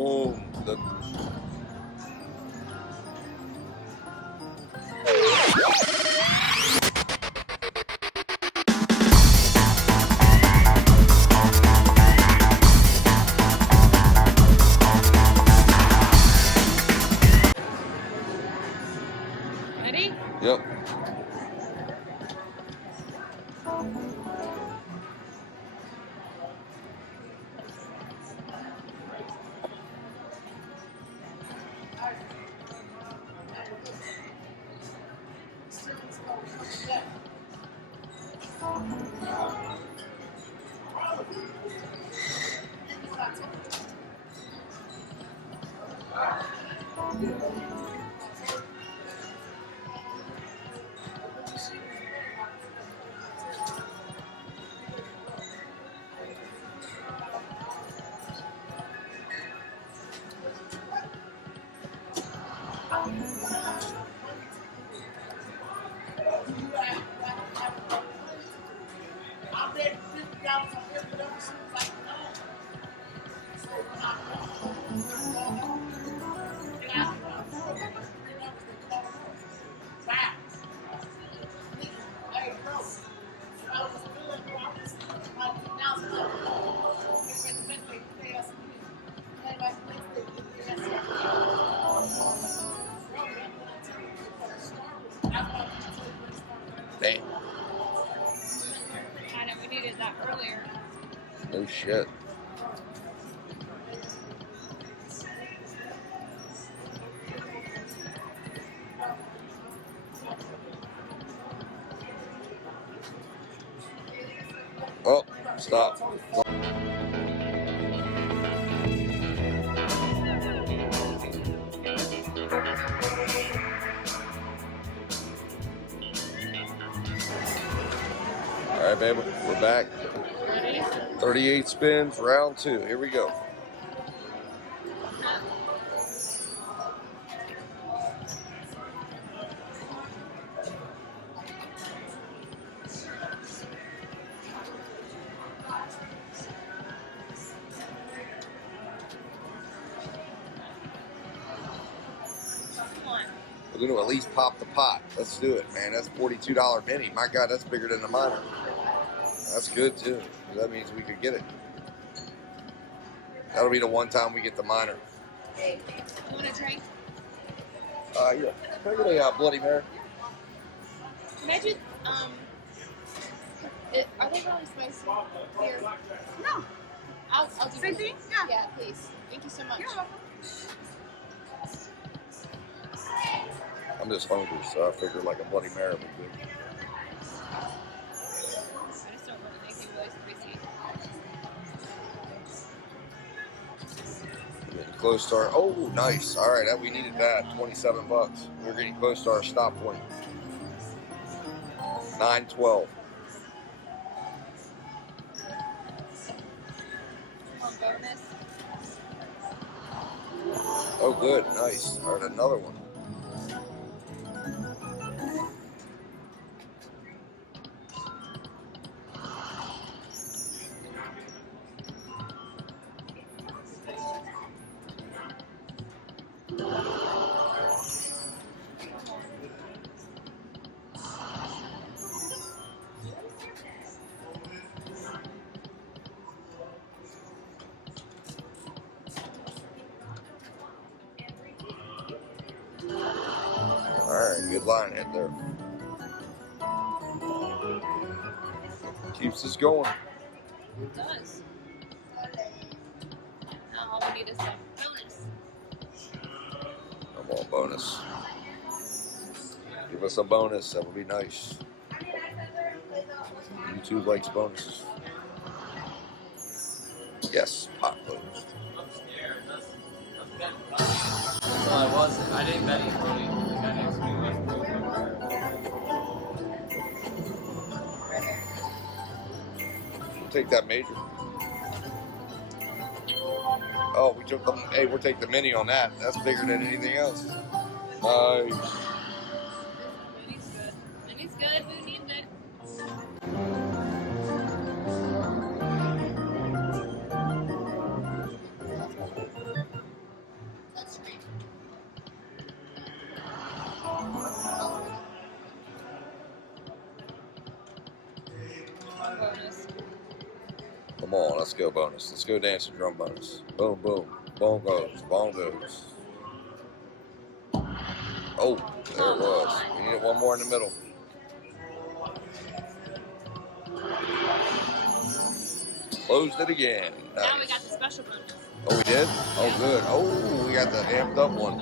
Boom. Ready? Yep. Damn. I know we needed that earlier. No shit. Oh, stop. All right, baby, we're back. Ready? 38 spins, round 2. Here we go. Come on. We're going to at least pop the pot. Let's do it, man. That's $42 mini. My God, that's bigger than the minor. That's good, too. That means we could get it. That'll be the one time we get the minor. You want a drink? Yeah. Can I get a Bloody Mary? Imagine, are they really spicy? Here. No. I'll do Same it. thing? Yeah. Yeah, please. Thank you so much. You're welcome. I'm just hungry, so I figured like a Bloody Mary would be good. I just don't want anything really spicy. Getting close to our, oh, nice. All right, we needed that. $27. We're getting close to our stop point. 912. On bonus. Oh, good, nice. All right, another one. All right, good line hit there. Keeps us going. It does. Now all we need is some bonus. I'm all bonus. Give us a bonus, that would be nice. YouTube likes bonuses. Yes, pot bonus. Well, I wasn't. I didn't bet equally. The guy next to me was We'll take that major. Oh, we took the, hey, we'll take the mini on that. That's bigger than anything else. Nice. Minnie's good. Minnie's good. Who needs it? Come on, let's go bonus. Let's go dance and drum bonus. Boom, boom. Bongos, bongos. Oh, there it was. We needed one more in the middle. Closed it again. Nice. Now we got the special bonus. Oh, we did? Oh, good. Oh, we got the amped up one.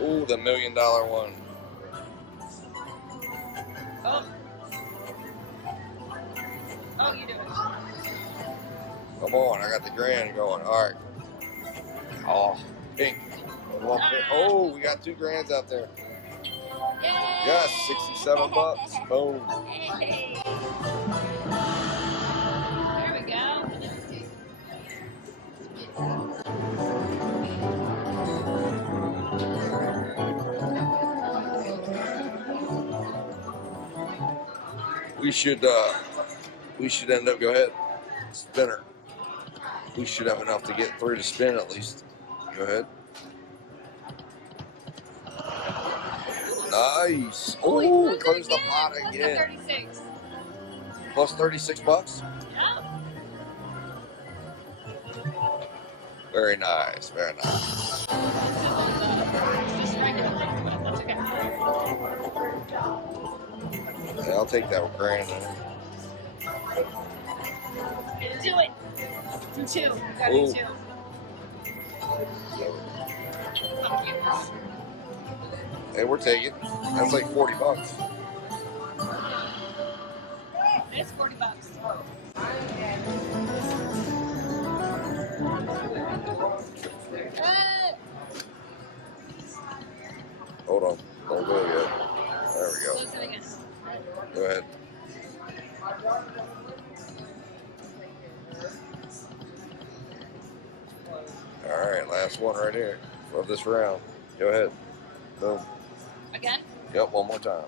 Oh, the $1 million one. Oh. Oh, you do it. Come on, I got the grand going. All right. Oh, pink. Oh, we got 2 grands out there. Yay! Yes, 67 bucks. Boom. Hey. There we go. We should end up, go ahead, spinner. We should have enough to get through to spin at least. Go ahead. Nice. Oh, we closed the pot again. 36. Plus 36 bucks. Yeah. Very nice, very nice. Just regular things, but that's okay. Yeah, I'll take that grand then. Do it. Do 2. Gotta Ooh. do 2. Fuck you. Hey, we're taking. That's like 40 bucks. It's 40 bucks. Hold on. Don't go yet. There we go. Lose it again. Go ahead. All right, last one right here of this round. Go ahead. Boom. Again? Yep, one more time.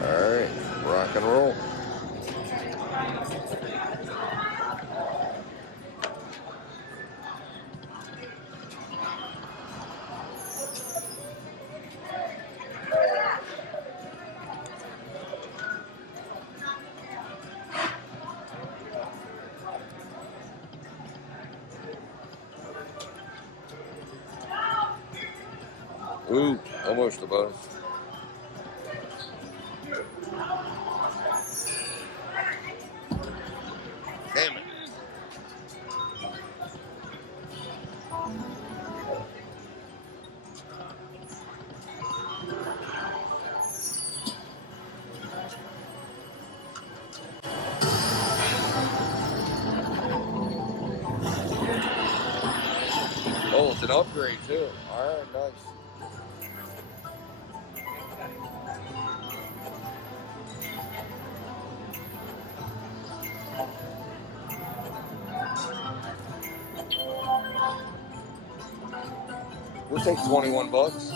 All right, rock and roll. Ooh, almost a bonus. Damn it. Oh, it's an upgrade too. All right, nice. We'll take 21 bucks.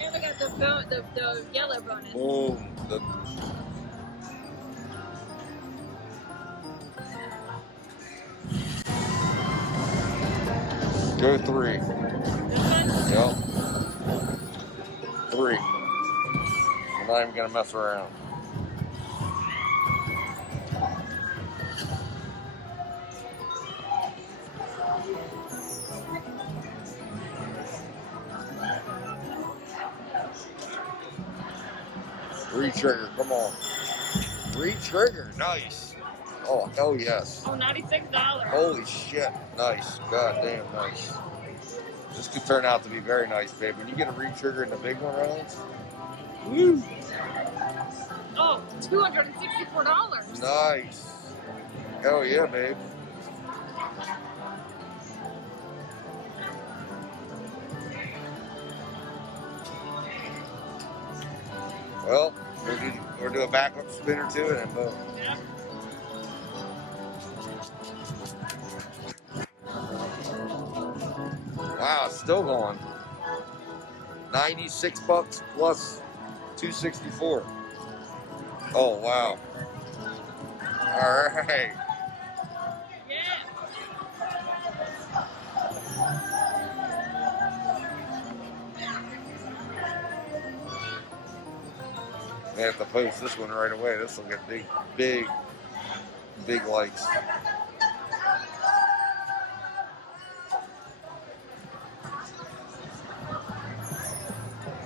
And we got the yellow bonus. Boom. Go 3. This one? Yep. 3. I'm not even gonna mess around. Re-trigger, come on. Re-trigger, nice. Oh, hell yes. Oh, $96. Holy shit, nice. God damn, nice. This could turn out to be very nice, babe. When you get a re-trigger in the big one rounds, woo. Oh, $264. Nice. Hell yeah, babe. Well, we'll do a backup spin or two and then boom. Yep. Wow, it's still going. 96 bucks plus 264. Oh, wow. All right. Yeah. I have to post this one right away. This will get big likes.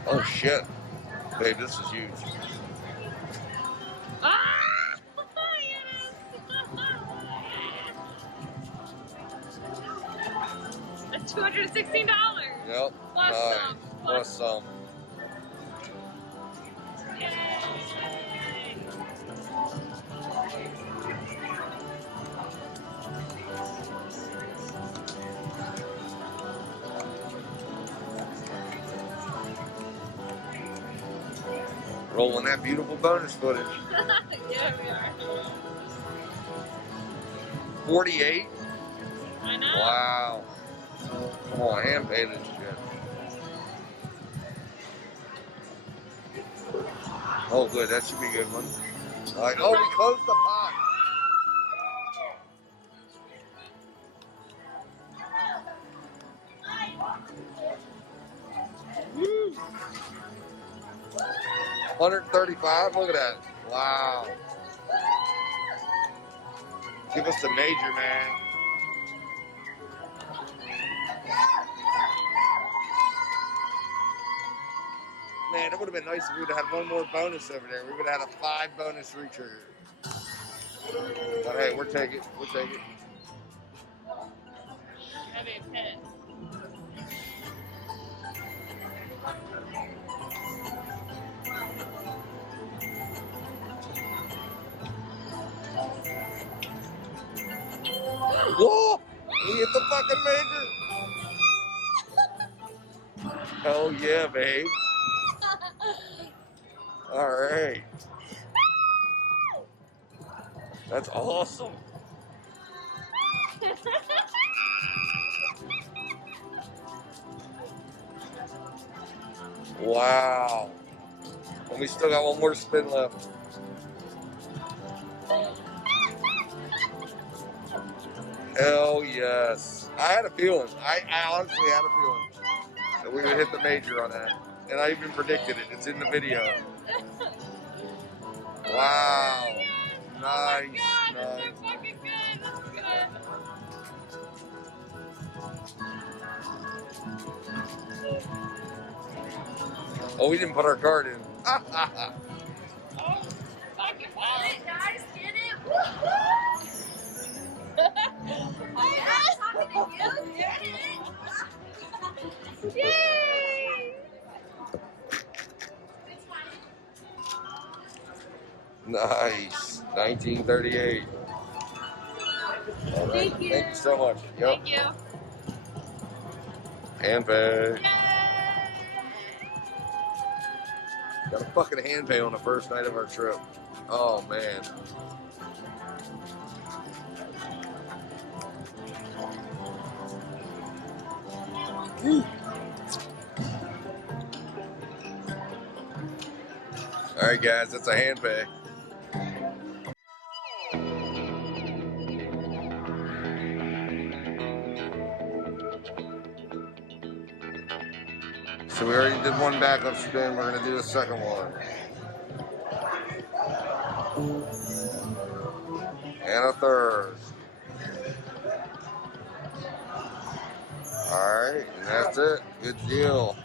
Oh shit. Babe, this is huge. Ah! Yes! That's $216. Yep. Plus Nice. some. Plus some. Yay! Rolling that beautiful bonus footage. Yeah, we are. 48? I know. Wow. Come on, hand pay this shit. Oh, good. That should be a good one. All right. Oh, we closed the pot. Woo. 135. Look at that. Wow. Give us the major, man. Man, it would have been nice if we would have had one more bonus over there. We would have had a 5 bonus retrigger. But hey, we'll take it. We'll take it. That'd be a pit. Whoa! We hit the fucking major. Hell yeah, babe. All right. That's awesome. Wow. And we still got one more spin left. Hell yes. I had a feeling. I honestly had a feeling that we would hit the major on that. And I even predicted it. It's in the video. Wow. Nice. Oh my God, Nice. that's so fucking good. That's good. Oh, we didn't put our card in. Oh, fucking well. Get it, guys, get it. Woo-hoo! Yes, talking to you. Get it. Yay! Nice. 1938. All right. Thank you. Thank you so much. Yep. Thank you. Hand pay. Yay! Got a fucking hand pay on the first night of our trip. Oh, man. Woo. All right, guys, that's a hand pay. So we already did one backup spin. We're gonna do the second one. And a third. All right, and that's it. Good deal.